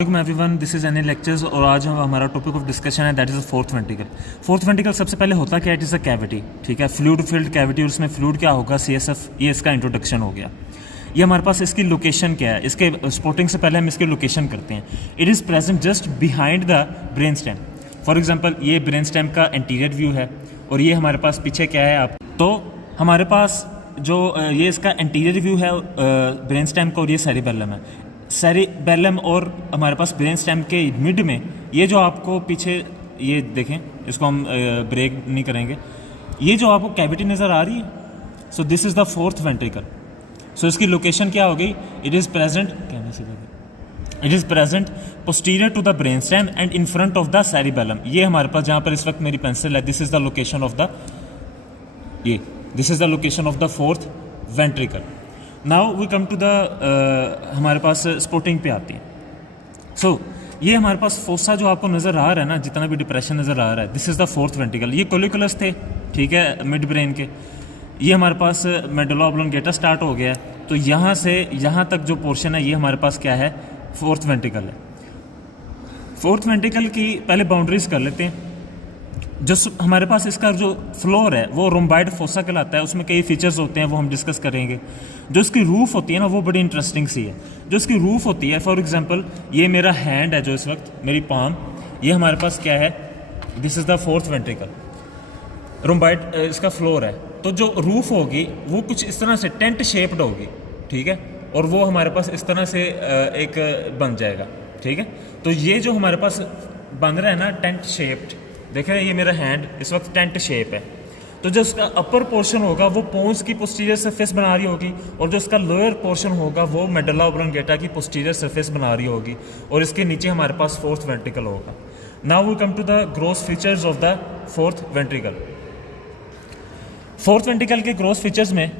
Everyone, this is any lectures और आज हमारा टॉपिक ऑफ डिस्कशन है that is fourth ventricle. Fourth ventricle सबसे पहले होता क्या है, इट इज़ अ कैविटी, ठीक है, फ्लूइड फिल्ड कैविटी। और उसमें फ्लूइड क्या होगा, CSF, ये इसका इंट्रोडक्शन हो गया। ये हमारे पास इसकी लोकेशन क्या है, इसके स्पॉटिंग से पहले हम इसकी लोकेशन करते हैं। It is present just behind the brain stem. For example ये ब्रेन स्टेम का एंटीरियर व्यू है और ये हमारे पास पीछे क्या है आप, तो हमारे पास जो ये इसका एंटीरियर व्यू है ब्रेन स्टेम का, और ये सेरिबेलम है। सेरिबेलम और हमारे पास ब्रेन स्टेम के मिड में ये जो आपको पीछे ये देखें, इसको हम ब्रेक नहीं करेंगे, ये जो आपको कैविटी नज़र आ रही है, so this is the fourth ventricle. So इसकी लोकेशन क्या होगी, it is present posterior to the brain stem and in front of the cerebellum. ये हमारे पास जहाँ पर इस वक्त मेरी पेंसिल है, this is the location of the this is the location of the fourth ventricle. Now we come to the हमारे पास स्पोर्टिंग पे आती है। सो ये हमारे पास फोसा जो आपको नज़र आ रहा है ना, जितना भी डिप्रेशन नज़र आ रहा है, this is the fourth ventricle. ये कोलिकुलस थे, ठीक है, मिड ब्रेन के। ये हमारे पास मेडुला ऑब्लोंगेटा स्टार्ट हो गया है, तो यहाँ से यहाँ तक जो पोर्शन है ये हमारे पास क्या है, फोर्थ वेंट्रिकल है। फोर्थ वेंट्रिकल की पहले बाउंड्रीज कर लेते हैं। जो हमारे पास इसका जो फ्लोर है वो रोम्बाइड फोसा कहलाता है। उसमें कई फीचर्स होते हैं, वो हम डिस्कस करेंगे। जो इसकी रूफ होती है ना, वो बड़ी इंटरेस्टिंग सी है। जो इसकी रूफ होती है, फॉर एग्जांपल ये मेरा हैंड है, जो इस वक्त मेरी पाम, ये हमारे पास क्या है, this is the fourth ventricle. Rhomboid इसका फ्लोर है, तो जो रूफ होगी वो कुछ इस तरह से टेंट शेप्ड होगी, ठीक है, और वो हमारे पास इस तरह से एक बन जाएगा, ठीक है। तो ये जो हमारे पास बन रहा है ना, टेंट शेप्ड, देख रहे हैं, ये मेरा हैंड इस वक्त टेंट शेप है। तो जो उसका अपर पोर्शन होगा वो पोन्स की पोस्टीरियर सरफेस बना रही होगी, और जो इसका लोअर पोर्शन होगा वो मेडुला ऑब्लोंगेटा की पोस्टीरियर सरफेस बना रही होगी, और इसके नीचे हमारे पास फोर्थ वेंट्रिकल होगा। Now we come to the gross features of the fourth ventricle. Fourth ventricle के ग्रोस फीचर्स में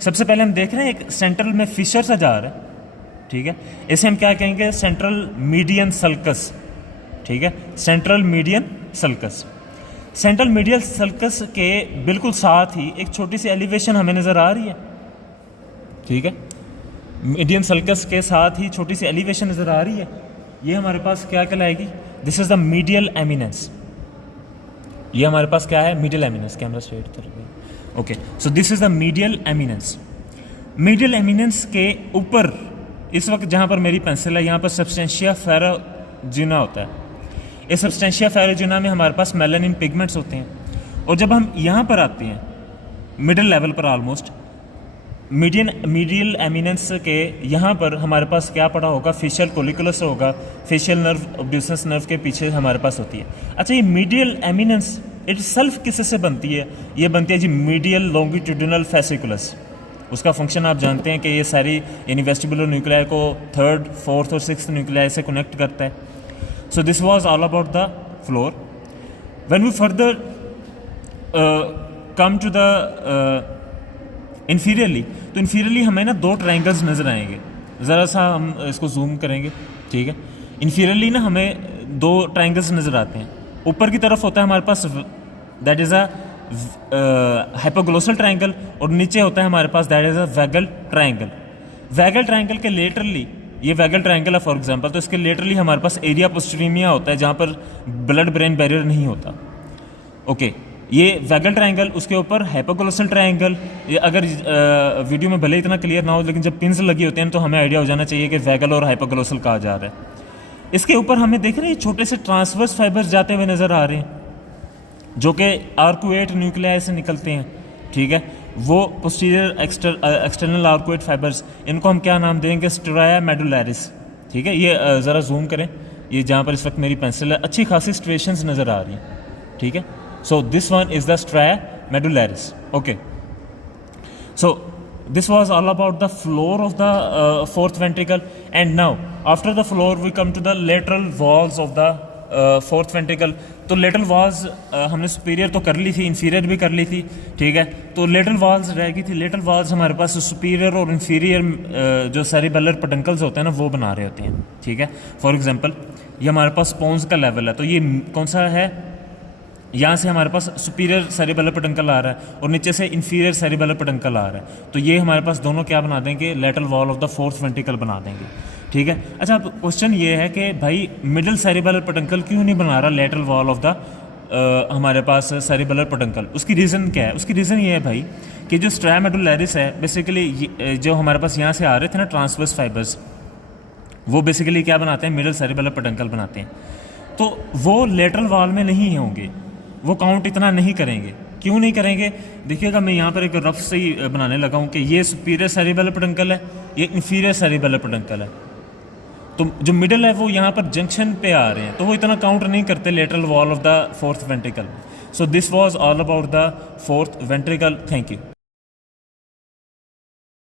सबसे पहले हम देख रहे हैं एक सेंट्रल में फिशर सा जा रहा है, ठीक है, इसे हम क्या कहेंगे, सेंट्रल मीडियन सल्कस, ठीक है, central median sulcus. Central medial sulcus के बिल्कुल साथ ही एक छोटी सी एलिवेशन हमें नज़र आ रही है, ठीक है, मीडियन सल्कस के साथ ही छोटी सी एलिवेशन नज़र आ रही है। ये हमारे पास क्या कहलाएगी, this is the medial eminence. ये हमारे पास क्या है, मीडियल एमिनेंस। कैमरा स्ट्रेट कर रही, okay. So this is the medial eminence. Medial eminence के ऊपर इस वक्त जहाँ पर मेरी पेंसिल है, यहाँ पर सब्सटेंशिया फेरोजिना होता है। इस सब्सटेंशिया फेरोजिना में हमारे पास मेलानिन पिगमेंट्स होते हैं, और जब हम यहाँ पर आते हैं मिडिल लेवल पर, ऑलमोस्ट मीडियल एमिनेंस के यहाँ पर हमारे पास क्या पड़ा होगा, फेशियल कोलिकुलस होगा, फेशियल नर्व ऑब्ड्यूसस नर्व के पीछे हमारे पास होती है। अच्छा, ये मीडियल एमिनेंस इट सेल्फ किससे बनती है, ये बनती है जी मीडियल लॉन्गिट्यूडिनल फेसिकुलस। उसका फंक्शन आप जानते हैं कि ये सारी वेस्टिबुलर न्यूक्लियाई को थर्ड, फोर्थ और सिक्स्थ न्यूक्लियाई से कनेक्ट करता है। So this was all about the floor. When we further come to the inferiorly, तो inferiorly हमें ना दो ट्राइंगल्स नज़र आएंगे। ज़रा सा हम इसको जूम करेंगे, ठीक है। inferiorly ना हमें दो ट्राइंगल्स नज़र आते हैं। ऊपर की तरफ होता है हमारे पास that is a hypoglossal triangle, और नीचे होता है हमारे पास that is a vagal triangle. Vagal triangle के लेटरली, ये वैगल ट्राइंगल है फॉर एग्जांपल, तो इसके लेटरली हमारे पास एरिया पोस्टेरियम होता है, जहाँ पर ब्लड ब्रेन बैरियर नहीं होता, ओके। ये वैगल ट्राइंगल, उसके ऊपर हाइपोग्लोसल ट्राइंगल। ये अगर वीडियो में भले इतना क्लियर ना हो, लेकिन जब पिन्स लगी होती हैं तो हमें आइडिया हो जाना चाहिए कि वैगल और हाइपोग्लोसल कहा जा रहा है। इसके ऊपर हमें देख रहे हैं छोटे से ट्रांसवर्स फाइबर्स जाते हुए नज़र आ रहे हैं, जो कि आर्कुएट न्यूक्लियाई से निकलते हैं, ठीक है। वो पोस्टीरियर एक्सटर्नल आर्कुएट फाइबर्स, इनको हम क्या नाम देंगे, स्ट्राया मेडुलैरिस, ठीक है। ये ज़रा जूम करें, ये जहाँ पर इस वक्त मेरी पेंसिल है, अच्छी खासी स्ट्रेशंस नज़र आ रही हैं, ठीक है। So this one is the stria medullaris, okay. So this was all about the floor of the fourth ventricle, and now after the floor we come to the lateral walls of the fourth ventricle. तो lateral walls हमने superior तो कर ली थी, inferior भी कर ली थी, ठीक है। तो लेटरल वॉल्स रह गई थी। लेटरल वॉल्स हमारे पास सुपीरियर और इंफीरियर जो सेरिबेलर पेडंकल्स होते हैं ना, वो बना रहे होते हैं, ठीक है। फॉर एग्जांपल ये हमारे पास पोन्स का लेवल है, तो ये कौन सा है, यहाँ से हमारे पास सुपीरियर सेरिबेलर पेडंकल आ रहा है और नीचे से इंफीरियर सेरिबेलर पेडंकल आ रहा है। तो ये हमारे पास दोनों क्या बना देंगे, lateral wall of the fourth ventricle बना देंगे, ठीक है। अच्छा, अब क्वेश्चन ये है कि भाई मिडिल सेरिबेलर पेडंकल क्यों नहीं बना रहा लेटरल वॉल ऑफ द हमारे पास सेरिबेलर पेडंकल? उसकी रीज़न क्या है? उसकी रीज़न ये है भाई कि जो स्ट्रा मेडुलैरिस है बेसिकली जो हमारे पास यहाँ से आ रहे थे ना ट्रांसवर्स फाइबर्स, वो बेसिकली क्या बनाते हैं? मिडिल सेरिबेलर पेडंकल बनाते हैं। तो वो लेटरल वॉल में नहीं होंगे, वो काउंट इतना नहीं करेंगे। क्यों नहीं करेंगे? देखिएगा, मैं यहाँ पर एक रफ से ही बनाने लगा हूँ कि ये सुपीरियर सेरिबेलर पेडंकल है, ये इंफीरियर सेरिबेलर पेडंकल है। तो जो मिडिल है वो यहाँ पर जंक्शन पे आ रहे हैं, तो वो इतना काउंट नहीं करते lateral wall of the fourth ventricle. So this was all about the fourth ventricle. Thank you.